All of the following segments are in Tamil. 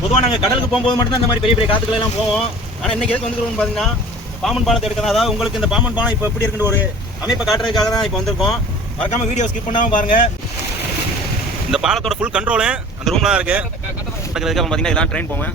பொதுவாக நாங்கள் கடலுக்கு போகும்போது மட்டும்தான் இந்த மாதிரி பெரிய பெரிய காத்துக்கள் எல்லாம் போவோம். ஆனால் இன்னைக்கு எதுக்கு வந்துருக்கோம்னு பார்த்தீங்கன்னா பாம்பன் பாலத்தை எடுக்கணும் அதாவது உங்களுக்கு இந்த பாம்பன் பாலம் இப்போ எப்படி இருக்குன்ற ஒரு அமைப்பை காட்டுறதுக்காக தான் இப்போ வந்திருக்கோம். மறக்காம வீடியோ ஸ்கிப் பண்ணாமல் பாருங்க. இந்த பாலத்தோட ஃபுல் கண்ட்ரோலு அந்த ரூம்லாம் இருக்கு. பார்த்தீங்கன்னா இதெல்லாம் ட்ரெயின் போவேன்.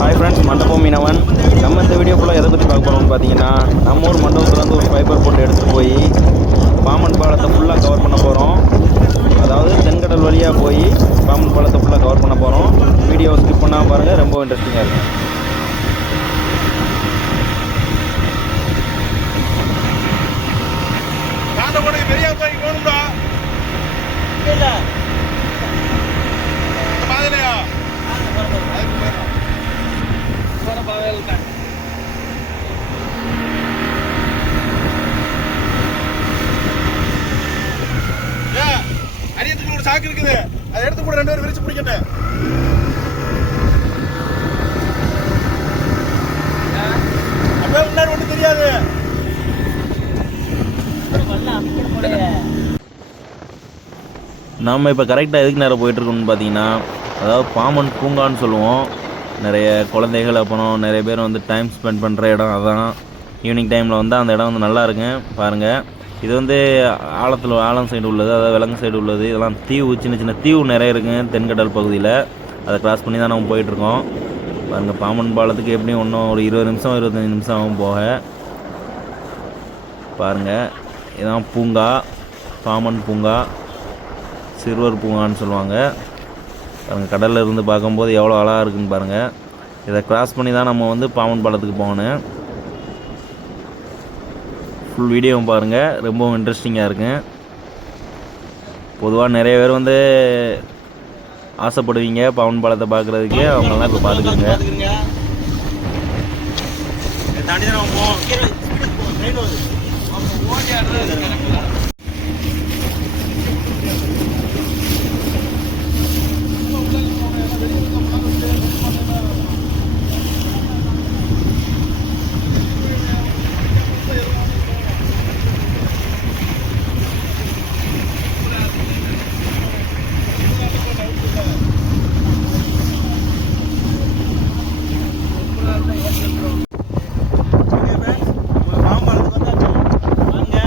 ஹாய் ஃப்ரெண்ட்ஸ் மண்டபம் மீனவன். நம்ம இந்த வீடியோ ஃபுல்லாக எதை பற்றி பார்க்க போகிறோம்னு பார்த்தீங்கன்னா நம்ம ஊர் மண்டபத்துலேருந்து ஒரு ஃபைபர் போட்டு எடுத்துகிட்டு போய் பாம்பன் பாலத்தை ஃபுல்லாக கவர் பண்ண போகிறோம் அதாவது வழியாக போய் பாம்பன் பாலத்தை ஃபுல்லாக கவர் பண்ண போகிறோம் வீடியோ ஸ்கிப் பண்ணாமல் பாருங்கள் ரொம்ப இன்ட்ரெஸ்டிங்காக இருக்கும். பெரிய இல்ல பாதையிலையா போற பாதையில் ஒரு சாக்கு இருக்குது. அதை எடுத்து கூட ரெண்டு பேரும் விரிச்சு பிடிக்கட்டேன் முன்னாடி ஒன்றும் தெரியாது. நம்ம இப்போ கரெக்டாக எதுக்கு நேரம் போயிட்டுருக்கோம்னு பார்த்தீங்கன்னா அதாவது பாம்பன் பூங்கான்னு சொல்லுவோம். நிறைய குழந்தைகள் அப்புறம் நிறைய பேர் வந்து டைம் ஸ்பெண்ட் பண்ணுற இடம் அதான். ஈவினிங் டைமில் வந்து அந்த இடம் வந்து நல்லா இருக்குங்க பாருங்கள் இது வந்து ஆழத்தில் ஆழம் சைடு உள்ளது அதாவது விலங்கு சைடு உள்ளது. இதெல்லாம் தீவு சின்ன சின்ன தீவு நிறைய இருக்குங்க தென்கடல் பகுதியில். அதை கிராஸ் பண்ணி தான் நம்ம போயிட்டுருக்கோம். பாருங்கள் பாம்பன் பாலத்துக்கு எப்படியும் இன்னும் ஒரு இருபது நிமிஷம் இருபத்தஞ்சி நிமிஷம் ஆகும் போக. பாருங்கள் இதான் பூங்கா பாம்பன் பூங்கா சிறுவர் பூங்கான்னு சொல்லுவாங்க. பாருங்கள் கடல்ல இருந்து பார்க்கும்போது எவ்வளோ அழகாக இருக்குன்னு பாருங்கள் இதை கிராஸ் பண்ணி தான் நம்ம வந்து பாம்பன் பாலத்துக்கு போகணும். ஃபுல் வீடியோவும் பாருங்கள் ரொம்பவும் இன்ட்ரெஸ்டிங்காக இருக்கும் பொதுவாக நிறைய பேர் வந்து ஆசைப்படுவீங்க பவன் பாலத்தை பார்க்குறதுக்கு அவங்களாம் இப்போ பார்த்துக்குங்க தாண்டி தான் போவோம் கீழே speed போகும், train வருது. அப்போ ஓடி ஆடுறது கணக்கு தான். பாம்பன் பாலத்துக்கு வந்தாச்சு. வாங்க.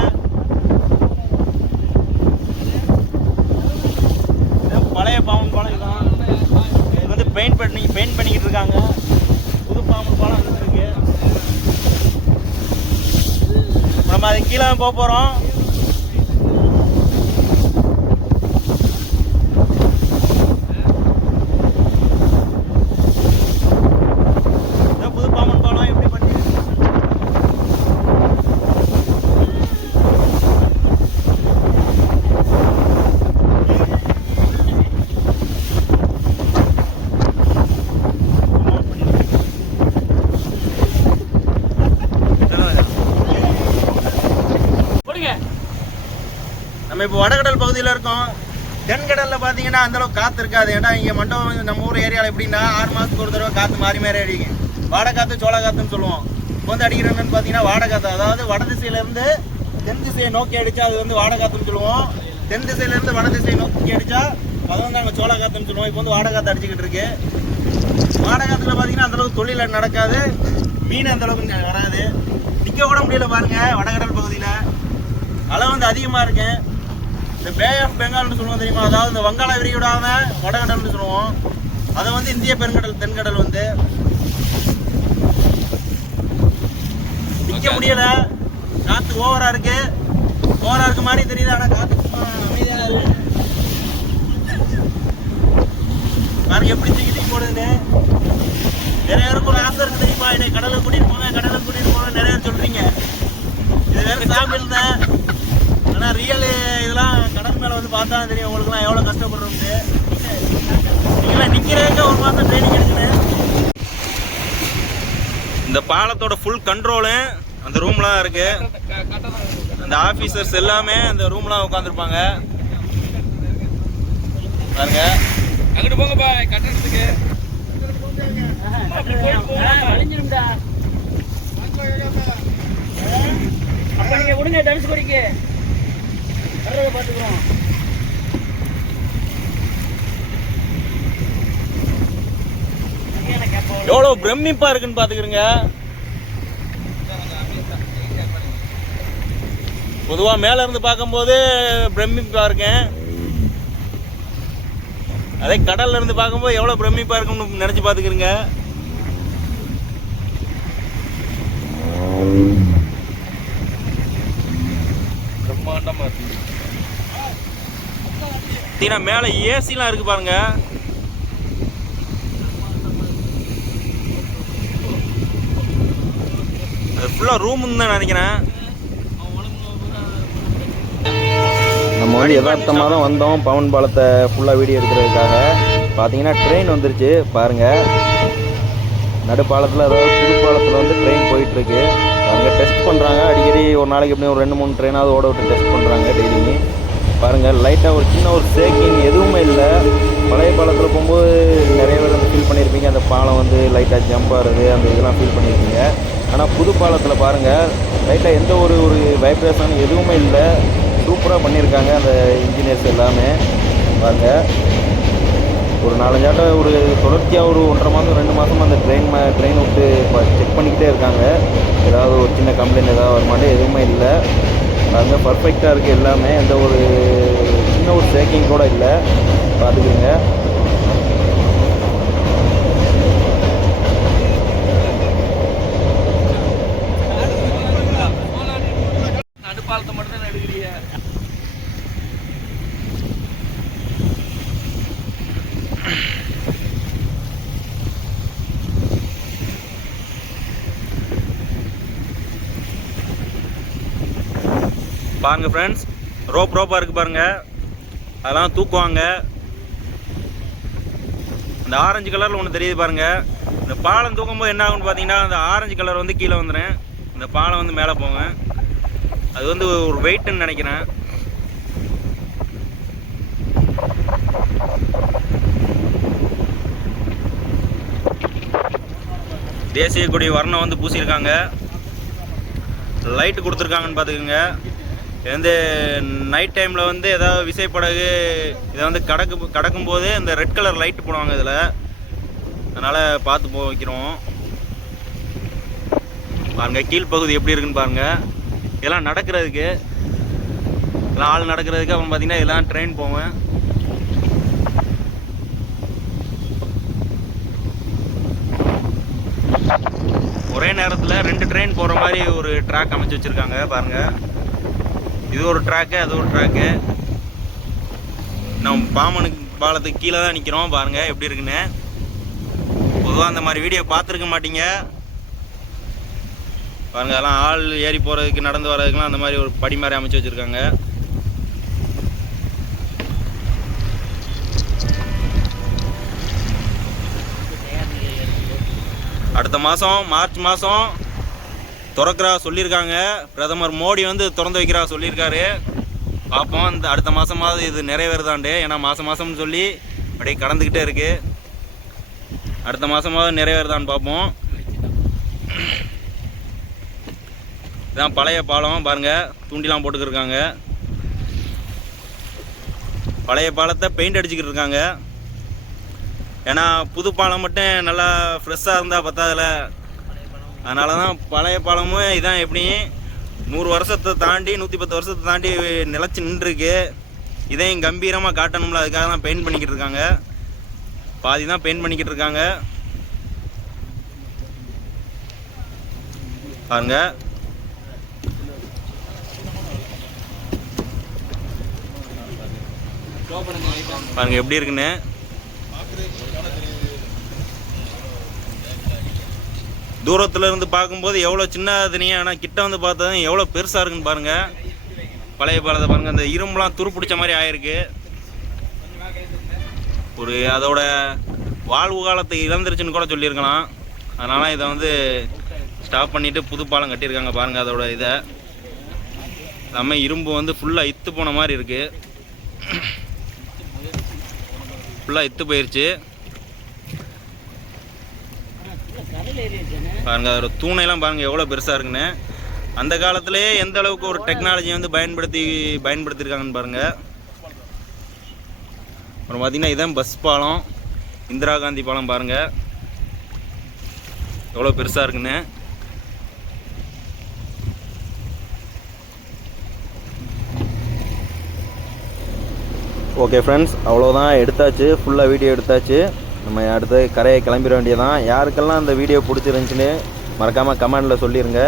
இது பழைய பாம்பன் பாலம் இதுதான் இது வந்து பெயிண்ட் பண்ணி பெயிண்ட் பண்ணிக்கிட்டு இருக்காங்க புது பாம்பன் பாலம் வந்துருக்கு நம்ம அது கீழே போக போகிறோம் புது பாம்பன் பாலம் எப்படி பண்ணி போடுங்க. நம்ம இப்போ வடகடல் பகுதியில் இருக்கோம். தென்கடலில் பார்த்தீங்கன்னா அந்த அளவுக்கு காற்று இருக்காது. ஏன்னா இங்கே மண்டபம் நம்ம ஊர் ஏரியாவில் எப்படின்னா ஆறு மாதத்துக்கு ஒரு தடவை காற்று மாறி மாறி அடிக்கும் வாடை காற்று சோள காற்றுன்னு சொல்லுவோம். இப்போ வந்து அடிக்கிறேன்னு பார்த்தீங்கன்னா வாடை காற்று அதாவது வட திசையிலேருந்து தென் திசையை நோக்கி அடித்தா அது வந்து வாடை காற்றுன்னு சொல்லுவோம். தென் திசையிலேருந்து வட திசையை நோக்கி அடித்தா அது வந்து நாங்கள் சோள காற்றுன்னு சொல்லுவோம். இப்போ வந்து வாடை காற்று அடிச்சுக்கிட்டு இருக்கு. வாடை காற்றுல பார்த்தீங்கன்னா அந்த அளவுக்கு தொழில் நடக்காது. மீன் அந்த அளவுக்கு வராது. நிற்க கூட முடியல பாருங்கள் வடகடல் பகுதியில். அளவு வந்து அதிகமாக இருக்கேன். இந்த பே ஆஃப் பெங்கால்னு சொல்லுவோம் தெரியுமா? அதாவது இந்த வங்காள விரிகுடாம வடகடல்னு சொல்லுவோம். அதை வந்து இந்திய பெருங்கடல் தென்கடல் வந்து நிற்க முடியல. காற்று ஓவரா இருக்கு. ஓவரா இருக்க மாதிரி தெரியுது ஆனால் காற்று சும்மா அமைதியா இருக்கு. பாருங்க எப்படி தூக்கி தூக்கி போடுதுன்னு. நிறைய பேருக்கு ஒரு ஆசை இருக்கு தெரியுமா? என்னை கடலுக்கு கூட்டிட்டு போங்க கடலுக்கு கூட்டிட்டு போங்க நிறைய பேர் சொல்றீங்க இது வேற சாமி இருந்தேன் ஆனா ரியல் இதெல்லாம் கடல் மேல வந்து வந்து பார்த்தா தெரியும் உங்களுக்குலாம் எவ்வளோ கஷ்டப்படுறோம்னு நீங்களாம் நிற்கிறதுக்கு ஒரு மாதம் ட்ரைனிங் எடுக்கல இந்த பாலத்தோட ஃபுல் கண்ட்ரோலு அந்த ரூம்லாம் இருக்கு. அந்த ஆஃபீஸர்ஸ் எல்லாமே அந்த ரூம்லாம் உட்காந்துருப்பாங்க பாருங்க. அங்கிட்டு கட்டணத்துக்கு போயிட்டு போனா அழிஞ்சிரும்டா அப்ப நீங்க விடுங்க தனுஷ் கொடிக்கு. வர்றதை பார்த்துக்குவோம் எவ்வளோ பிரமிப்பா இருக்குன்னு பார்த்துக்கிறங்க பொதுவா மேல இருந்து பார்க்கும்போது பிரமிப்பா இருக்கேன். அதே கடல்ல இருந்து பார்க்கும்போது எவ்வளவு பிரமிப்பா இருக்கும்னு நினைச்சு பார்த்துக்கிறங்க பிரம்மாண்டமா இருக்கு. மேல ஏசிலாம் இருக்கு பாருங்க. அது ரூமுன்னு தான் நினைக்கிறேன். நம்ம வந்து யதார்த்தமாக தான் வந்தோம். பவன் பாலத்தை ஃபுல்லாக வீடியோ எடுக்கிறதுக்காக. பார்த்தீங்கன்னா ட்ரெயின் வந்துருச்சு. பாருங்கள் நடுப்பாலத்தில் அதாவது புதுப்பாலத்தில் வந்து ட்ரெயின் போயிட்டுருக்கு. அங்கே டெஸ்ட் பண்ணுறாங்க அடிக்கடி ஒரு நாளைக்கு எப்படியும் ஒரு ரெண்டு மூணு ட்ரெயினாவது ஓட விட்டு டெஸ்ட் பண்ணுறாங்க டெய்லியுமே பாருங்கள் லைட்டாக ஒரு சின்ன ஒரு சேக்கிங் எதுவுமே இல்லை. பழைய பாலத்தில் போகும்போது நிறைய பேர் வந்து ஃபீல் பண்ணியிருப்பீங்க அந்த பாலம் வந்து லைட்டாக ஜம்ப் ஆகிறது அந்த இதெல்லாம் ஃபீல் பண்ணியிருப்பீங்க ஆனால் புது பாலத்தில் பாருங்கள் லைட்டாக எந்த ஒரு ஒரு வைப்ரேஷன் எதுவுமே இல்லை. சூப்பராக பண்ணியிருக்காங்க அந்த இன்ஜினியர்ஸ் எல்லாமே. பாருங்கள் ஒரு நாலஞ்சாட்டம் ஒரு தொடர்ச்சியாக ஒரு ஒன்றரை மாதம் ரெண்டு மாதம் அந்த ட்ரெயின் ட்ரெயின் விட்டு செக் பண்ணிக்கிட்டே இருக்காங்க. ஏதாவது ஒரு சின்ன கம்ப்ளைண்ட் ஏதாவது வருமானே எதுவுமே இல்லை. பாருங்க பர்ஃபெக்டாக இருக்குது எல்லாமே. எந்த ஒரு சின்ன ஒரு சேக்கிங் கூட இல்லை. பார்த்துக்குங்க நடுப்பாலத்தை மட்டும் தான் எடுக்கிறீங்க பாருங்க ஃப்ரெண்ட்ஸ் ரோப் ரோப்பாக இருக்கு பாருங்க. அதெல்லாம் தூக்குவாங்க. இந்த ஆரஞ்சு கலரில் ஒன்று தெரியுது பாருங்க. இந்த பாலம் தூக்கும்போது என்ன ஆகும்னு பார்த்தீங்கன்னா அந்த ஆரஞ்சு கலர் வந்து கீழே வந்துடும் இந்த பாலம் வந்து மேலே போங்க அது வந்து ஒரு வெயிட்னு நினைக்கிறேன். தேசிய கொடி வர்ணம் வந்து பூசியிருக்காங்க. லைட்டு கொடுத்துருக்காங்கன்னு பார்த்துக்குங்க. இது வந்து நைட் டைமில் வந்து ஏதாவது விசைப்படகு இதை வந்து கடக்கு கடக்கும்போது இந்த ரெட் கலர் லைட்டு போடுவாங்க இதில். அதனால் பார்த்து போக வைக்கிறோம். பாருங்கள் கீழ்ப்பகுதி எப்படி இருக்குன்னு பாருங்கள் இதெல்லாம் நடக்கிறதுக்கு இதெல்லாம் ஆள் நடக்கிறதுக்கு அப்புறம் பார்த்தீங்கன்னா இதெல்லாம் ட்ரெயின் போவேன். ஒரே நேரத்தில் ரெண்டு ட்ரெயின் போகிற மாதிரி ஒரு ட்ராக் அமைச்சு வச்சுருக்காங்க பாருங்கள் இது ஒரு ட்ராக்கு அது ஒரு ட்ராக்கு நம்ம பாமனுக்கு பாலத்துக்கு கீழே தான் நிற்கிறோம் பாருங்கள் எப்படி இருக்குன்னு. பொதுவாக அந்த மாதிரி வீடியோ பார்த்துருக்க மாட்டீங்க. பாருங்கள் அதெல்லாம் ஆள் ஏறி போகிறதுக்கு நடந்து வர்றதுக்குலாம் அந்த மாதிரி ஒரு படி மாதிரி அமைச்சு வச்சுருக்காங்க. அடுத்த மாதம் மார்ச் மாதம் திறக்கிறா சொல்லியிருக்காங்க. பிரதமர் மோடி வந்து திறந்து வைக்கிறா சொல்லியிருக்காரு. பார்ப்போம். இந்த அடுத்த மாதமாவது இது நிறைவேறுதாண்டு ஏன்னா மாதம் மாதம்னு சொல்லி அப்படியே கடந்துக்கிட்டே இருக்கு. அடுத்த மாதமாவது நிறைவேறுதான்னு பார்ப்போம். இதான் பழைய பாலம். பாருங்கள் தூண்டிலாம் போட்டுக்கிருக்காங்க. பழைய பாலத்தை பெயிண்ட் அடிச்சுக்கிட்டு இருக்காங்க. ஏன்னா புது பாலம் மட்டும் நல்லா ஃப்ரெஷ்ஷாக இருந்தால் பத்தாதுல அதனால தான் பழைய பாலமும் இதான் எப்படி நூறு வருஷத்தை தாண்டி நூற்றி பத்து வருஷத்தை தாண்டி நிலச்சி நின்றுருக்கு. இதையும் கம்பீரமாக காட்டணும்ல அதுக்காக தான் பெயிண்ட் பண்ணிக்கிட்டு இருக்காங்க. பாதி தான் பெயிண்ட் பண்ணிக்கிட்டு இருக்காங்க. பாருங்க. பாருங்க எப்படி இருக்குன்னு. தூரத்தில் இருந்து பார்க்கும்போது எவ்வளோ சின்ன தனியாக ஆனால் கிட்ட வந்து பார்த்ததும் எவ்வளோ பெருசாக இருக்குன்னு பாருங்கள் பழைய பாலத்தை பாருங்கள் அந்த இரும்புலாம் துரு பிடிச்ச மாதிரி ஆயிருக்கு. ஒரு அதோட வாழ்வு காலத்தை இழந்துருச்சுன்னு கூட சொல்லியிருக்கலாம். அதனால் இதை வந்து ஸ்டாப் பண்ணிட்டு புது பாலம் கட்டியிருக்காங்க பாருங்கள் அதோட இதை. எல்லாமே இரும்பு வந்து ஃபுல்லாக இத்து போன மாதிரி இருக்குது ஃபுல்லாக இத்து போயிருச்சு கடல் ஏறிடுச்சுன்னு பாருங்க அதோட தூணையெல்லாம் பாருங்க எவ்வளோ பெருசாக இருக்குன்னு. அந்த காலத்திலேயே எந்த அளவுக்கு ஒரு டெக்னாலஜி வந்து பயன்படுத்தி பயன்படுத்தியிருக்காங்கன்னு பாருங்க. அப்புறம் பார்த்தீங்கன்னா இதான் பஸ் பாலம் இந்திரா காந்தி பாலம் பாருங்க. எவ்வளோ பெருசாக இருக்குன்னு. ஓகே ஃப்ரெண்ட்ஸ் அவ்வளோதான் எடுத்தாச்சு. ஃபுல்லாக வீடியோ எடுத்தாச்சு. நம்ம அடுத்து கரையை கிளம்பிட வேண்டியதான் யாருக்கெல்லாம் அந்த வீடியோ பிடிச்சிருந்துச்சின்னு மறக்காமல் கமெண்டில் சொல்லிடுங்க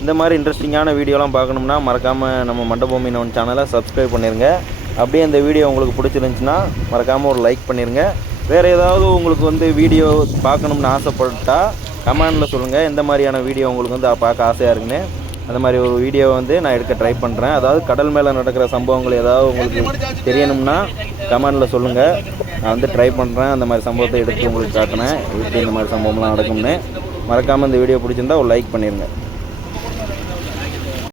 இந்த மாதிரி இன்ட்ரெஸ்டிங்கான வீடியோலாம் பார்க்கணும்னா மறக்காமல் நம்ம மண்டபூமி நோன் சேனலை சப்ஸ்கிரைப் பண்ணிடுங்க அப்படியே இந்த வீடியோ உங்களுக்கு பிடிச்சிருந்துச்சின்னா மறக்காமல் ஒரு லைக் பண்ணிடுங்க வேறு ஏதாவது உங்களுக்கு வந்து வீடியோ பார்க்கணும்னு ஆசைப்பட்டா கமெண்டில் சொல்லுங்கள் எந்த மாதிரியான வீடியோ உங்களுக்கு வந்து பார்க்க ஆசையாக இருக்குன்னு. அந்த மாதிரி ஒரு வீடியோ வந்து நான் எடுக்க ட்ரை பண்ணுறேன் அதாவது கடல் மேலே நடக்கிற சம்பவங்கள் ஏதாவது உங்களுக்கு தெரியணும்னா கமெண்டில் சொல்லுங்கள் நான் வந்து ட்ரை பண்ணுறேன் அந்த மாதிரி சம்பவத்தை எடுத்து உங்களுக்கு காட்டினேன் எப்படி இந்த மாதிரி சம்பவம்லாம் நடக்கும்னு. மறக்காமல் இந்த வீடியோ பிடிச்சிருந்தா ஒரு லைக் பண்ணிடுங்க